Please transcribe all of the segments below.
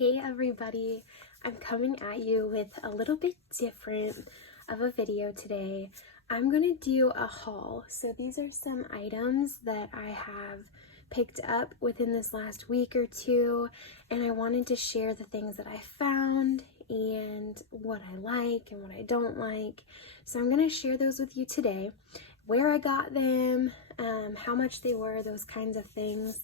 Hey everybody, I'm coming at you with a little bit different of a video today. I'm going to do a haul. So these are some items that I have picked up within this last week or two, and I wanted to share the things that I found and what I like and what I don't like. So I'm going to share those with you today, where I got them, how much they were, those kinds of things.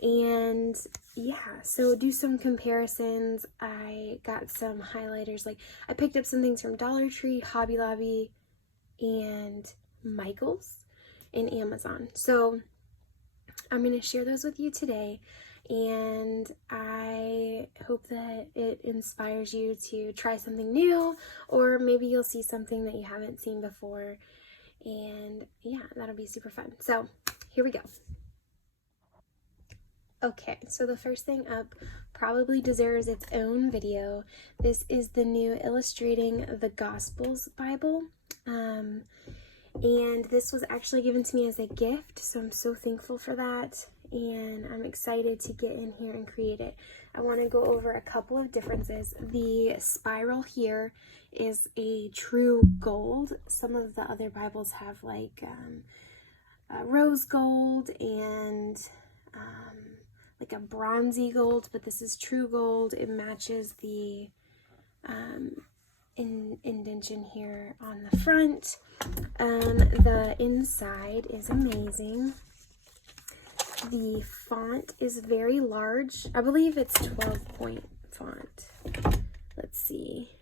And yeah, so do some comparisons. I got some highlighters, like I picked up some things from Dollar Tree, Hobby Lobby, and Michael's and Amazon. So I'm going to share those with you today, and I hope that it inspires you to try something new, or maybe you'll see something that you haven't seen before, and yeah, that'll be super fun. So here we go. Okay, so the first thing up probably deserves its own video. This is the new Illustrating the Gospels Bible. And this was actually given to me as a gift, so I'm so thankful for that. And I'm excited to get in here and create it. I want to go over a couple of differences. The spiral here is a true gold. Some of the other Bibles have like rose gold and like a bronzy gold, but this is true gold. It matches the indentation here on the front. The inside is amazing. The font is very large. I believe it's 12-point font. Let's see.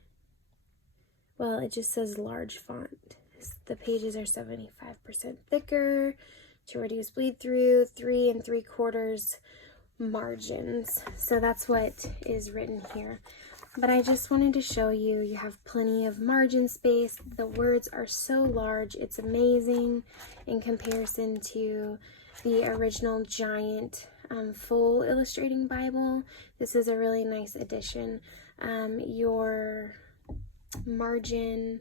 Well, it just says large font. The pages are 75% thicker to reduce bleed through, 3 3/4 margins. So that's what is written here. But I just wanted to show you, you have plenty of margin space. The words are so large. It's amazing in comparison to the original giant full illustrating Bible. This is a really nice addition. Your margin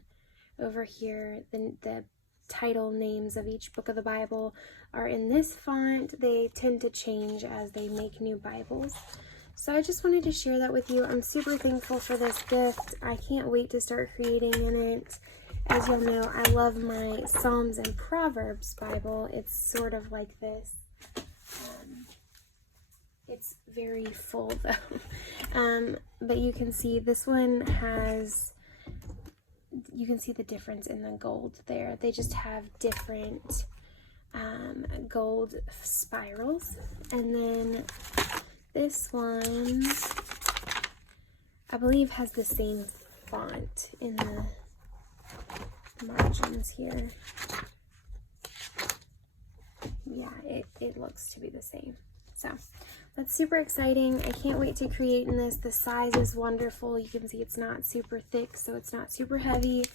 over here, the title names of each book of the Bible are in this font. They tend to change as they make new Bibles. So I just wanted to share that with you. I'm super thankful for this gift. I can't wait to start creating in it. As you'll know, I love my Psalms and Proverbs Bible. It's sort of like this. It's very full though. But you can see this one has, you can see the difference in the gold there. They just have different gold spirals. And then this one, I believe, has the same font in the margins here. Yeah, it looks to be the same. So that's super exciting. I can't wait to create in this. The size is wonderful. You can see it's not super thick, so it's not super heavy.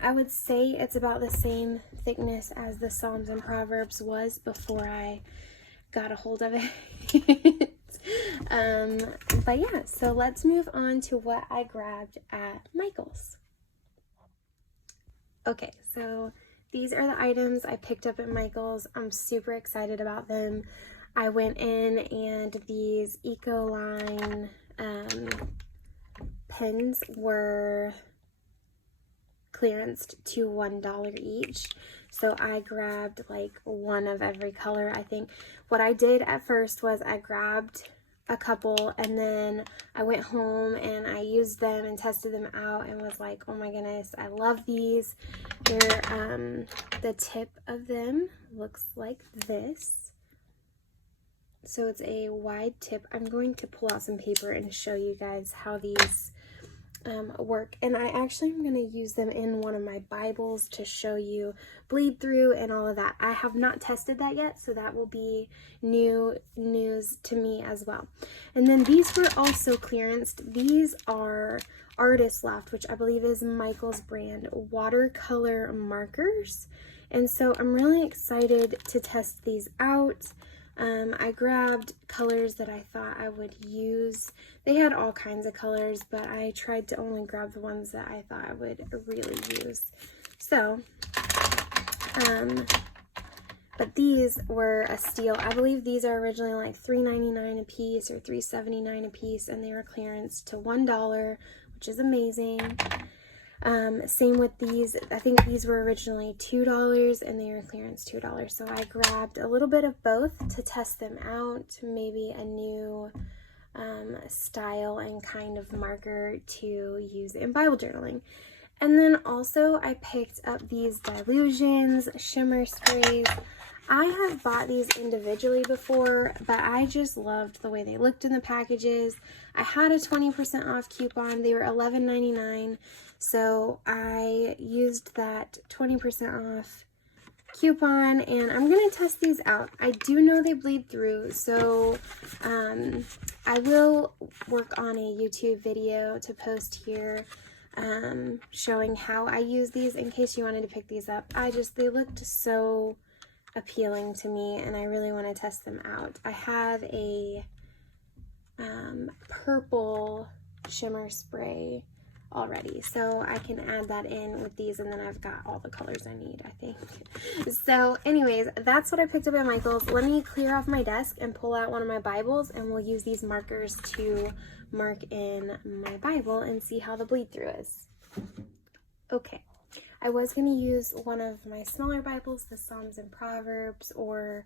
I would say it's about the same thickness as the Psalms and Proverbs was before I got a hold of it. But yeah, so let's move on to what I grabbed at Michael's. Okay, so these are the items I picked up at Michael's. I'm super excited about them. I went in and these Ecoline pens were clearanced to $1 each. So I grabbed like one of every color. I think what I did at first was I grabbed a couple and then I went home and I used them and tested them out and was like, oh my goodness, I love these. They're the tip of them looks like this. So it's a wide tip. I'm going to pull out some paper and show you guys how these work, and I actually am going to use them in one of my Bibles to show you bleed through and all of that. I have not tested that yet, so that will be new news to me as well. And then these were also clearanced. These are Artist Loft, which I believe is Michael's brand, watercolor markers, and so I'm really excited to test these out. I grabbed colors that I thought I would use. They had all kinds of colors, but I tried to only grab the ones that I thought I would really use. So, but these were a steal. I believe these are originally like $3.99 a piece or $3.79 a piece, and they were clearance to $1, which is amazing. Same with these. I think these were originally $2 and they were clearance $2. So I grabbed a little bit of both to test them out, maybe a new style and kind of marker to use in Bible journaling. And then also I picked up these Dylusions shimmer sprays. I have bought these individually before, but I just loved the way they looked in the packages. I had a 20% off coupon. They were $11.99, so I used that 20% off coupon, and I'm going to test these out. I do know they bleed through, so I will work on a YouTube video to post here showing how I use these in case you wanted to pick these up. They looked so appealing to me, and I really want to test them out. I have a purple shimmer spray already, so I can add that in with these, and then I've got all the colors I need, I think. So anyways, that's what I picked up at Michael's. Let me clear off my desk and pull out one of my Bibles, and we'll use these markers to mark in my Bible and see how the bleed through is. Okay, I was going to use one of my smaller Bibles, the Psalms and Proverbs, or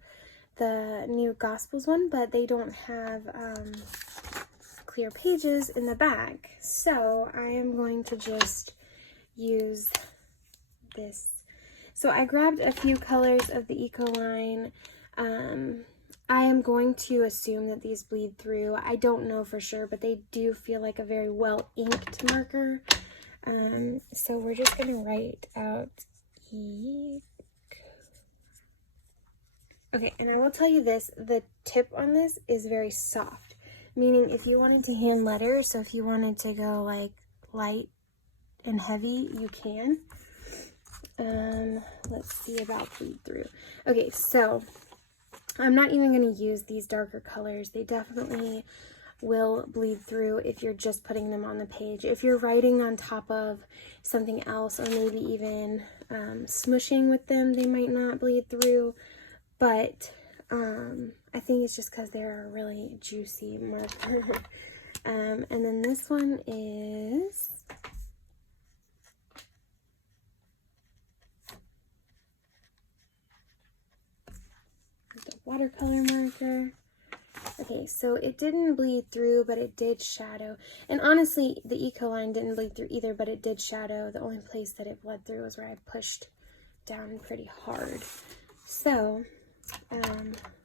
the New Gospels one, but they don't have clear pages in the back. So I am going to just use this. So I grabbed a few colors of the Ecoline. I am going to assume that these bleed through. I don't know for sure, but they do feel like a very well inked marker. So we're just going to write out Okay, and I will tell you this, the tip on this is very soft, meaning if you wanted to hand letters, so if you wanted to go like light and heavy, you can. Let's see about bleed through. Okay, so I'm not even going to use these darker colors. They definitely will bleed through if you're just putting them on the page. If you're writing on top of something else, or maybe even smushing with them, they might not bleed through. But I think it's just because they're a really juicy marker. And then this one is the watercolor marker. Okay, so it didn't bleed through, but it did shadow. And honestly, the Ecoline didn't bleed through either, but it did shadow. The only place that it bled through was where I pushed down pretty hard. So,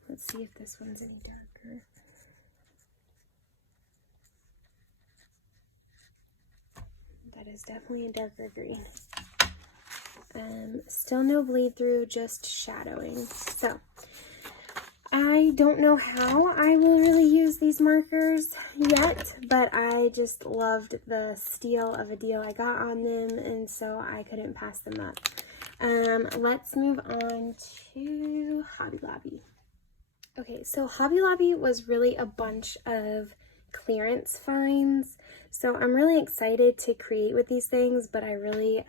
let's see if this one's any darker. That is definitely a darker green. Still no bleed through, just shadowing. So, I don't know how I will really use these markers yet, but I just loved the steal of a deal I got on them, and so I couldn't pass them up. Let's move on to Hobby Lobby. Okay, so Hobby Lobby was really a bunch of clearance finds, so I'm really excited to create with these things, but I really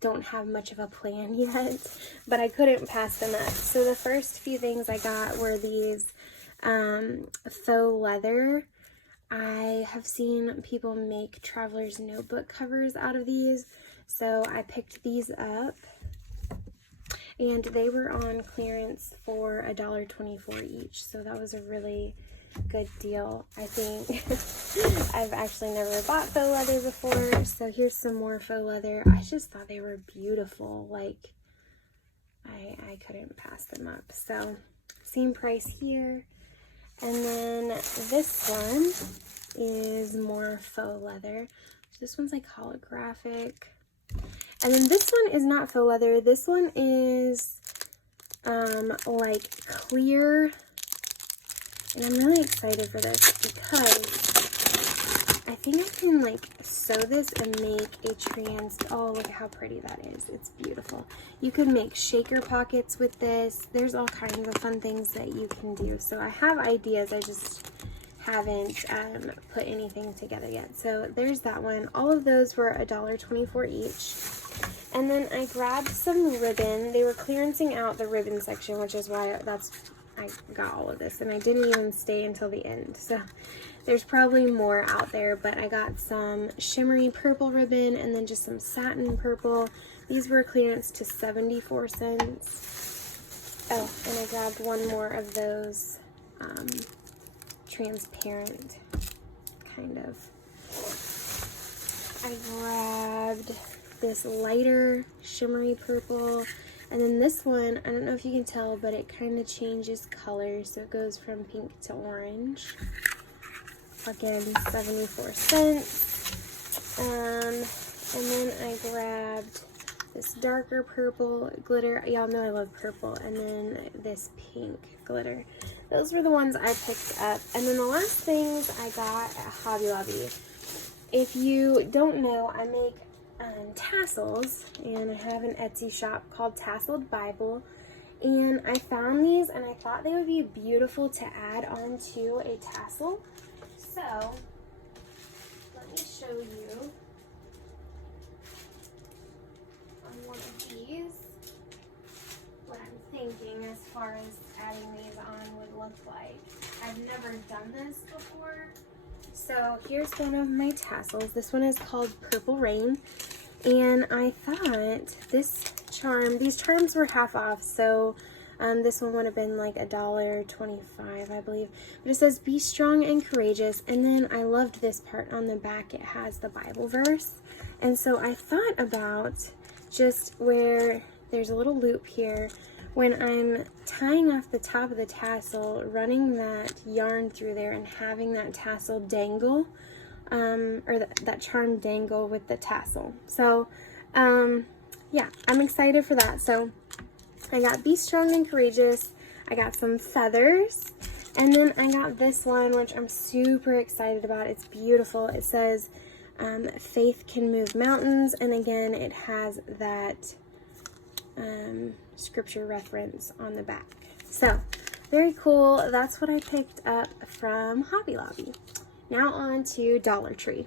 don't have much of a plan yet, but I couldn't pass them up. So the first few things I got were these faux leather. I have seen people make traveler's notebook covers out of these, so I picked these up, and they were on clearance for $1.24 each, so that was a really good deal. I think I've actually never bought faux leather before, so here's some more faux leather. I just thought they were beautiful. Like, I couldn't pass them up. So same price here. And then this one is more faux leather. This one's like holographic. And then this one is not faux leather. This one is like clear. And I'm really excited for this because I think I can like sew this and make a oh, look at how pretty that is. It's beautiful. You could make shaker pockets with this. There's all kinds of fun things that you can do. So I have ideas. I just haven't put anything together yet. So there's that one. All of those were $1.24 each. And then I grabbed some ribbon. They were clearancing out the ribbon section, which is why I got all of this. And I didn't even stay until the end. So there's probably more out there, but I got some shimmery purple ribbon and then just some satin purple. These were clearance to 74 cents. Oh, and I grabbed one more of those transparent kind of. I grabbed this lighter shimmery purple, and then this one, I don't know if you can tell, but it kind of changes color, so it goes from pink to orange. Again, 74 cents. And then I grabbed this darker purple glitter. Y'all know I love purple. And then this pink glitter. Those were the ones I picked up. And then the last things I got at Hobby Lobby. If you don't know, I make tassels, and I have an Etsy shop called Tasseled Bible. And I found these, and I thought they would be beautiful to add onto a tassel. So, let me show you on one of these what I'm thinking as far as adding these on would look like. I've never done this before. So here's one of my tassels. This one is called Purple Rain. And I thought these charms were half off, so this one would have been like $1.25, I believe. But it says, be strong and courageous. And then I loved this part on the back. It has the Bible verse. And so I thought about just where there's a little loop here. When I'm tying off the top of the tassel, running that yarn through there and having that tassel dangle, or that charm dangle with the tassel. So, yeah, I'm excited for that. So I got Be Strong and Courageous. I got some feathers. And then I got this one, which I'm super excited about. It's beautiful. It says, faith can move mountains. And again, it has that scripture reference on the back. So, very cool. That's what I picked up from Hobby Lobby. Now on to Dollar Tree.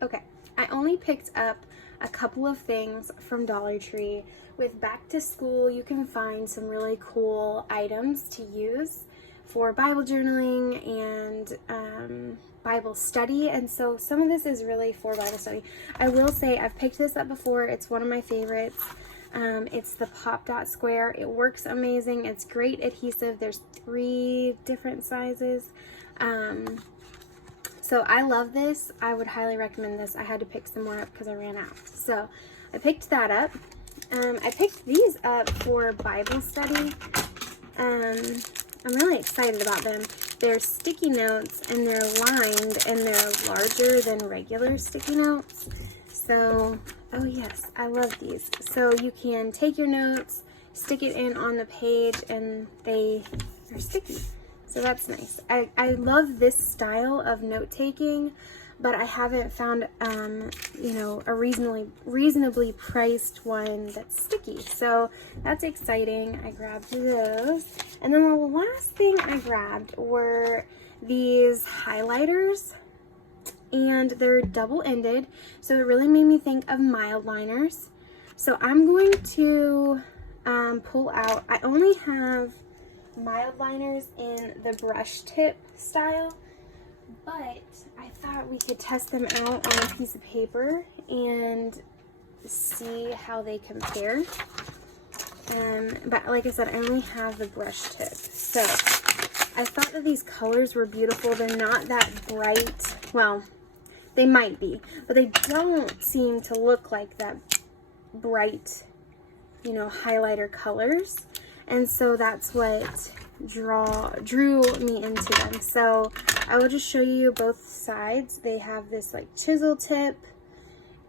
Okay, I only picked up a couple of things from Dollar Tree. With back to school, you can find some really cool items to use for Bible journaling and Bible study. And so some of this is really for Bible study. I will say I've picked this up before. It's one of my favorites. It's the Pop Dot Square. It works amazing. It's great adhesive. There's 3 different sizes. So I love this. I would highly recommend this. I had to pick some more up because I ran out. So I picked that up. I picked these up for Bible study. I'm really excited about them. They're sticky notes, and they're lined, and they're larger than regular sticky notes. So, oh yes, I love these. So you can take your notes, stick it in on the page, and they are sticky. So that's nice. I love this style of note-taking, but I haven't found, you know, a reasonably priced one that's sticky. So that's exciting. I grabbed those. And then the last thing I grabbed were these highlighters. And they're double-ended, so it really made me think of mild liners. So I'm going to pull out, I only have mild liners in the brush tip style, but I thought we could test them out on a piece of paper and see how they compare. But like I said, I only have the brush tip. So I thought that these colors were beautiful. They're not that bright. Well, they might be, but they don't seem to look like that bright, you know, highlighter colors. And so that's what drew me into them. So I will just show you both sides. They have this like chisel tip,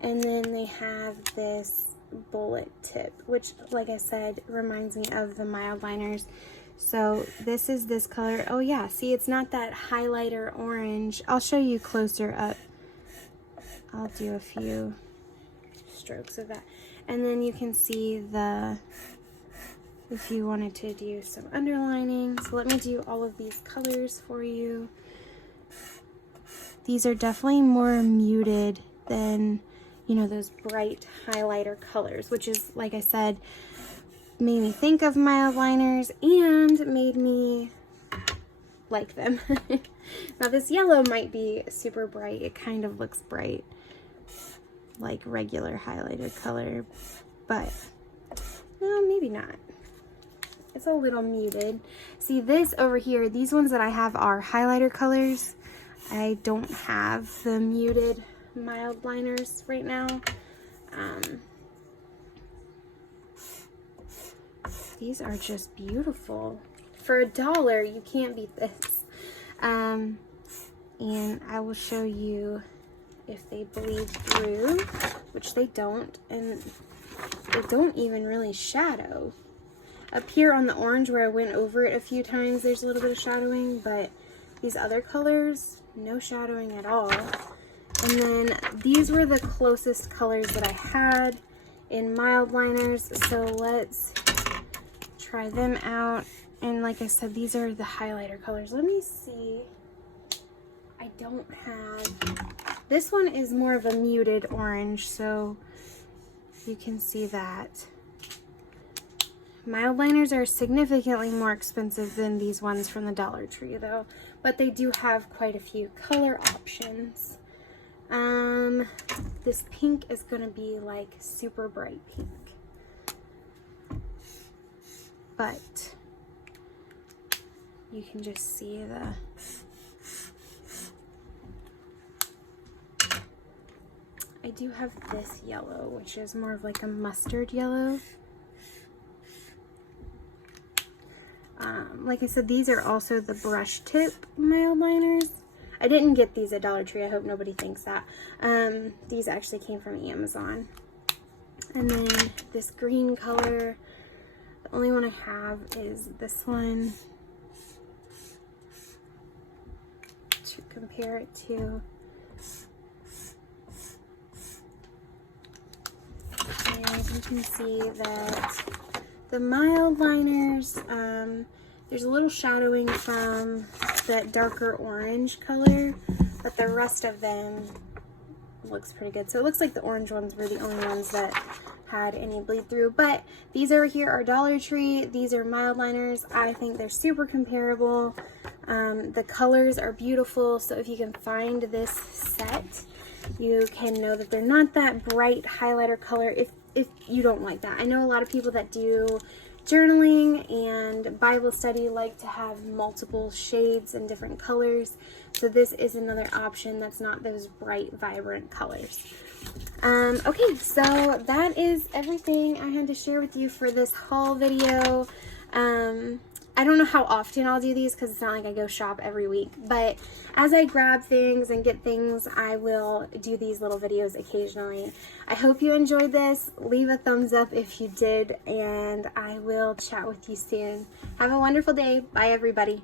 and then they have this bullet tip, which, like I said, reminds me of the mild liners. So this is this color. Oh yeah, see, it's not that highlighter orange. I'll show you closer up. I'll do a few strokes of that. And then you can see if you wanted to do some underlining. So let me do all of these colors for you. These are definitely more muted than, you know, those bright highlighter colors, which is, like I said, made me think of mild liners and made me like them. Now this yellow might be super bright. It kind of looks bright, like regular highlighter color, but no, maybe not. It's a little muted. See, this over here, these ones that I have are highlighter colors. I don't have the muted mild liners right now. These are just beautiful. For $1, you can't beat this. And I will show you if they bleed through, which they don't, and they don't even really shadow. Up here on the orange where I went over it a few times, there's a little bit of shadowing, but these other colors, no shadowing at all. And then these were the closest colors that I had in mild liners, so let's try them out. And like I said, these are the highlighter colors. Let me see. I don't have, this one is more of a muted orange, so you can see that. Mild liners are significantly more expensive than these ones from the Dollar Tree though, but they do have quite a few color options. This pink is gonna be like super bright pink, but you can just see I do have this yellow, which is more of like a mustard yellow. Like I said, these are also the brush tip mild liners. I didn't get these at Dollar Tree. I hope nobody thinks that. These actually came from Amazon. And then this green color, the only one I have is this one to compare it to. And you can see that the mild liners, there's a little shadowing from that darker orange color, but the rest of them looks pretty good. So it looks like the orange ones were the only ones that had any bleed through, but these over here are Dollar Tree. These are mild liners. I think they're super comparable. The colors are beautiful, so if you can find this set, you can know that they're not that bright highlighter color if you don't like that. I know a lot of people that do journaling and Bible study like to have multiple shades and different colors, so this is another option that's not those bright, vibrant colors. Okay, so that is everything I had to share with you for this haul video. I don't know how often I'll do these because it's not like I go shop every week, but as I grab things and get things, I will do these little videos occasionally. I hope you enjoyed this. Leave a thumbs up if you did, and I will chat with you soon. Have a wonderful day. Bye, everybody.